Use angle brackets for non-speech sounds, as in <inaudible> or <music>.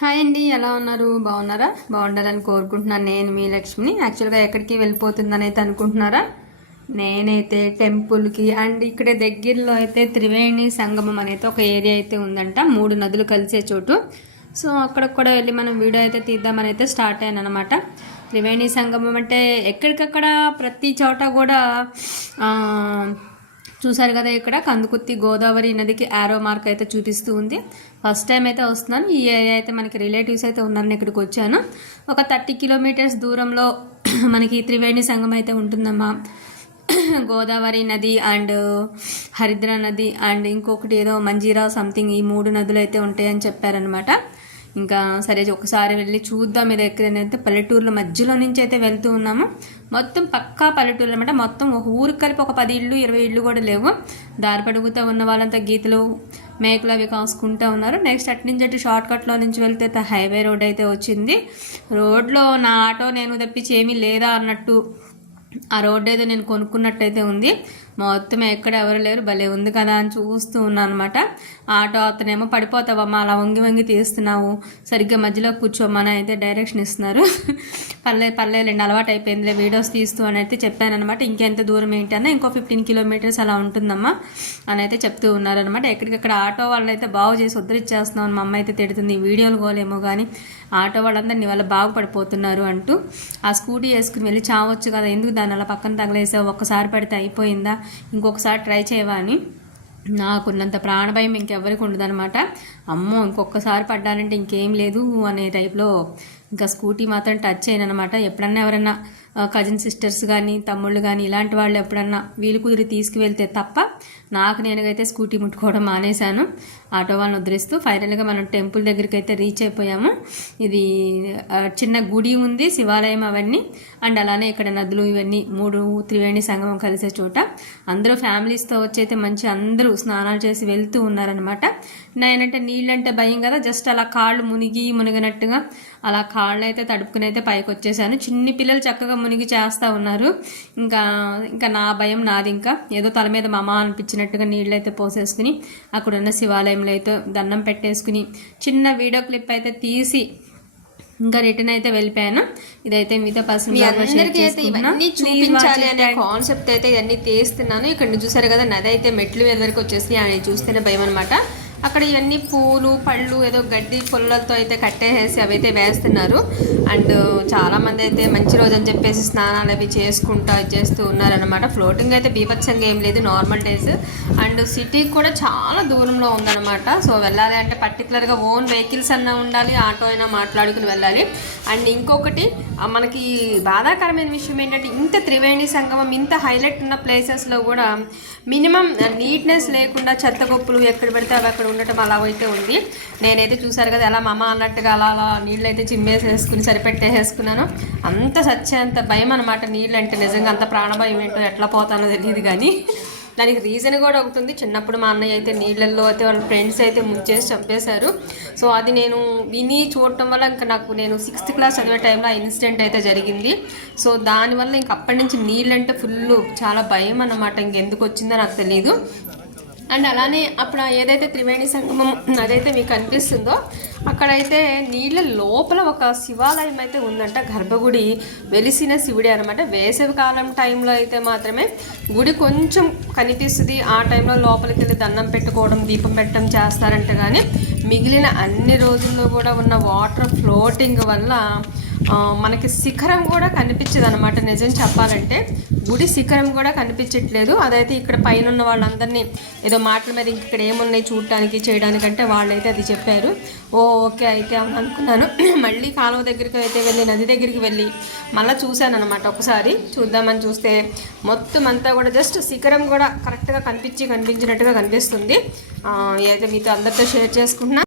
Hi అండి ఎలా ఉన్నారు? బాగున్నారా? బాగుండాలని కోరుకుంటున్నాను నేను మీ లక్ష్మిని. యాక్చువల్గా ఎక్కడికి వెళ్ళిపోతుందని అయితే అనుకుంటున్నారా? నేనైతే టెంపుల్కి అండ్ ఇక్కడ దగ్గరలో అయితే త్రివేణి సంగమం అనేది ఒక ఏరియా అయితే ఉందంట. మూడు నదులు కలిసే చోటు. సో అక్కడ కూడా వెళ్ళి మనం వీడియో అయితే తీద్దామని అయితే స్టార్ట్ అయ్యాను అనమాట త్రివేణి సంగమం అంటే ఎక్కడికక్కడ ప్రతి చోట కూడా చూసారు కదా ఇక్కడ కందుకుత్తి గోదావరి నదికి ఆరో మార్క్ అయితే చూపిస్తూ ఉంది. ఫస్ట్ టైం అయితే వస్తున్నాను. ఈ ఏరియా అయితే మనకి రిలేటివ్స్ అయితే ఉన్నారని ఇక్కడికి వచ్చాను. ఒక థర్టీ కిలోమీటర్స్ దూరంలో <clears throat> మనకి త్రివేణి సంఘం అయితే ఉంటుందమ్మా. <clears throat> గోదావరి నది అండ్ హరిద్ర నది అండ్ ఇంకొకటి ఏదో మంజీరా సంథింగ్ ఈ మూడు నదులు అయితే ఉంటాయని చెప్పారనమాట ఇంకా సరే ఒకసారి వెళ్ళి చూద్దాం ఇది ఎక్కడైతే పల్లెటూరుల మధ్యలో నుంచి అయితే వెళ్తూ ఉన్నాము. మొత్తం పక్కా పల్లెటూరు అనమాట మొత్తం ఒక కలిపి ఒక పది ఇళ్ళు ఇరవై ఇళ్ళు కూడా లేవు. దారి పడుగుతూ ఉన్న వాళ్ళంతా గీతలు మేకలు అవి కాసుకుంటూ ఉన్నారు. నెక్స్ట్ అటు నుంచి అటు షార్ట్ కట్లో నుంచి వెళ్తే హైవే రోడ్ అయితే వచ్చింది. రోడ్లో నా ఆటో నేను తప్పించి ఏమీ లేదా అన్నట్టు ఆ రోడ్డు అయితే నేను కొనుక్కున్నట్టయితే ఉంది. మొత్తం ఎక్కడ ఎవరు లేరు. భలే ఉంది కదా అని చూస్తూ ఉన్నాను అనమాట ఆటో అతనేమో పడిపోతావమ్మా అలా వంగి వంగి తీస్తున్నావు. సరిగ్గా మధ్యలో కూర్చోమని అయితే డైరెక్షన్ ఇస్తున్నారు. పల్లె పల్లెలండి అలవాటు అయిపోయిందిలే వీడియోస్ తీస్తూ అని అయితే చెప్పానమాట ఇంకెంత దూరం ఏంటన్నా ఇంకో ఫిఫ్టీన్ కిలోమీటర్స్ అలా ఉంటుందమ్మా అని అయితే చెప్తూ ఉన్నారనమాట ఎక్కడికక్కడ ఆటో వాళ్ళని అయితే బాగు చేసి ఉద్ధరిచ్చేస్తున్నాం అని మా అమ్మ అయితే తిడుతుంది. వీడియోలు గోలేమో కానీ ఆటో వాళ్ళందరినీ వాళ్ళు బాగుపడిపోతున్నారు అంటూ. ఆ స్కూటీ వేసుకుని వెళ్ళి చావచ్చు కదా ఎందుకు దాన్ని అలా పక్కన తగలేసావు ఒక్కసారి పడితే అయిపోయిందా? ఇంకొకసారి ట్రై చేయవా అని. నాకున్నంత ప్రాణభయం ఇంకెవరికి ఉండదనమాట అమ్మో ఇంకొకసారి పడ్డానంటే ఇంకేం లేదు అనే టైప్లో ఇంకా స్కూటీ మాత్రం టచ్ చేయనమాట అనమాట ఎప్పుడన్నా ఎవరన్నా కజిన్ సిస్టర్స్ కానీ తమ్ముళ్ళు కానీ ఇలాంటి వాళ్ళు ఎప్పుడన్నా వీలు కుదిరి తీసుకువెళ్తే తప్ప నాకు నేనుగైతే స్కూటీ ముట్టుకోవడం మానేశాను. ఆటో వాళ్ళని ఉద్ధరిస్తూ ఫైనల్గా మనం టెంపుల్ దగ్గరికి అయితే రీచ్ అయిపోయాము. ఇది చిన్న గుడి ఉంది శివాలయం అవన్నీ. అండ్ అలానే ఇక్కడ నదులు ఇవన్నీ మూడు త్రివేణి సంగమం కలిసే చోట. అందరూ ఫ్యామిలీస్తో వచ్చి అయితే మంచి అందరూ స్నానాలు చేసి వెళ్తూ ఉన్నారనమాట నేనంటే నీళ్ళంటే భయం కదా జస్ట్ అలా కాళ్ళు మునిగి మునిగినట్టుగా అలా కాళ్ళు అయితే తడుపుకుని అయితే పైకి వచ్చేసాను. చిన్ని పిల్లలు చక్కగా మునిగి చేస్తూ ఉన్నారు. ఇంకా ఇంకా నా భయం నాది ఇంకా. ఏదో తల మీద మమ అనిపించినట్టుగా నీళ్ళు అయితే పోసేసుకుని అక్కడున్న శివాలయంలో అయితే దండం పెట్టేసుకుని చిన్న వీడియో క్లిప్ అయితే తీసి ఇంకా రిటర్న్ అయితే వెళ్ళిపోయాను. ఇదైతే మీతో పర్సనల్ ఇవన్నీ చూపించాలి అనే కాన్సెప్ట్ అయితే ఇవన్నీ తీస్తున్నాను. ఇక్కడ చూసారు కదా నది అయితే మెట్లు మీద వరకు వచ్చేసి అని చూస్తేనే భయం అనమాట అక్కడ ఇవన్నీ పూలు పళ్ళు ఏదో గడ్డి పుల్లలతో అయితే కట్టేసేసి అవి అయితే వేస్తున్నారు. అండ్ చాలామంది అయితే మంచి రోజు అని చెప్పేసి స్నానాలు అవి చేసుకుంటా చేస్తూ ఉన్నారనమాట ఫ్లోటింగ్ అయితే బీభత్సంగా ఏం లేదు నార్మల్ డేస్ అండ్ సిటీ కూడా చాలా దూరంలో ఉందన్నమాట. సో వెళ్ళాలి అంటే పర్టికులర్గా ఓన్ వెహికల్స్ అన్నా ఉండాలి ఆటో అయినా మాట్లాడుకుని వెళ్ళాలి. అండ్ ఇంకొకటి మనకి బాధాకరమైన విషయం ఏంటంటే ఇంత త్రివేణి సంగమం ఇంత హైలైట్ ఉన్న ప్లేసెస్లో కూడా మినిమం నీట్నెస్ లేకుండా చెత్త గొప్పులు ఎక్కడ పెడితే అవి అక్కడ ఉండటం అలా అయితే ఉంది. నేనైతే చూసారు కదా ఎలా మమ అన్నట్టుగా అలా అలా నీళ్ళు అయితే చిమ్మేసేసుకుని సరిపెట్టేసేసుకున్నాను. అంత సత్యంత భయం అనమాట నీళ్ళు అంటే నిజంగా అంత ప్రాణభయం ఏంటో ఎట్లా పోతానో తెలియదు కానీ. దానికి రీజన్ కూడా ఒకటి ఉంది. చిన్నప్పుడు మా అన్నయ్య అయితే నీళ్ళల్లో అయితే వాళ్ళ ఫ్రెండ్స్ అయితే ముంచేసి చంపేశారు. సో అది నేను విని చూడటం వల్ల ఇంకా నాకు నేను సిక్స్త్ క్లాస్ చదివే టైంలో ఆ ఇన్సిడెంట్ అయితే జరిగింది. సో దానివల్ల ఇంక అప్పటి నుంచి నీళ్ళంటే ఫుల్ చాలా భయం అన్నమాట. ఇంకెందుకు వచ్చిందో నాకు తెలియదు అండ్ అలానే అప్పుడు ఏదైతే త్రివేణి సంగమం అదైతే మీకు కనిపిస్తుందో అక్కడైతే నీళ్ళ లోపల ఒక శివాలయం అయితే ఉందంట గర్భగుడి వెలిసిన శివుడి అనమాట వేసవి కాలం టైంలో అయితే మాత్రమే గుడి కొంచెం కనిపిస్తుంది. ఆ టైంలో లోపలికి వెళ్ళి దండం పెట్టుకోవడం దీపం పెట్టడం చేస్తారంట కానీ మిగిలిన అన్ని రోజుల్లో కూడా ఉన్న వాటర్ ఫ్లోటింగ్ వల్ల మనకి శిఖరం కూడా కనిపించదు అనమాట నిజం చెప్పాలంటే గుడి శిఖరం కూడా కనిపించట్లేదు. అదైతే ఇక్కడ పైన ఉన్న వాళ్ళందరినీ ఏదో మాటల మీద ఇంక ఇక్కడ ఏమున్నాయి చూడటానికి చేయడానికంటే వాళ్ళైతే అది చెప్పారు. ఓ ఓకే అయితే అనుకున్నాను. <clears throat> మళ్ళీ కాలువ దగ్గరికి అయితే వెళ్ళి నది దగ్గరికి వెళ్ళి మళ్ళీ చూశాను అనమాట ఒకసారి. చూద్దామని చూస్తే మొత్తం అంతా కూడా జస్ట్ శిఖరం కూడా కరెక్ట్గా కనిపించి కనిపించినట్టుగా కనిపిస్తుంది. అయితే మీతో అందరితో షేర్ చేసుకుంటున్నా.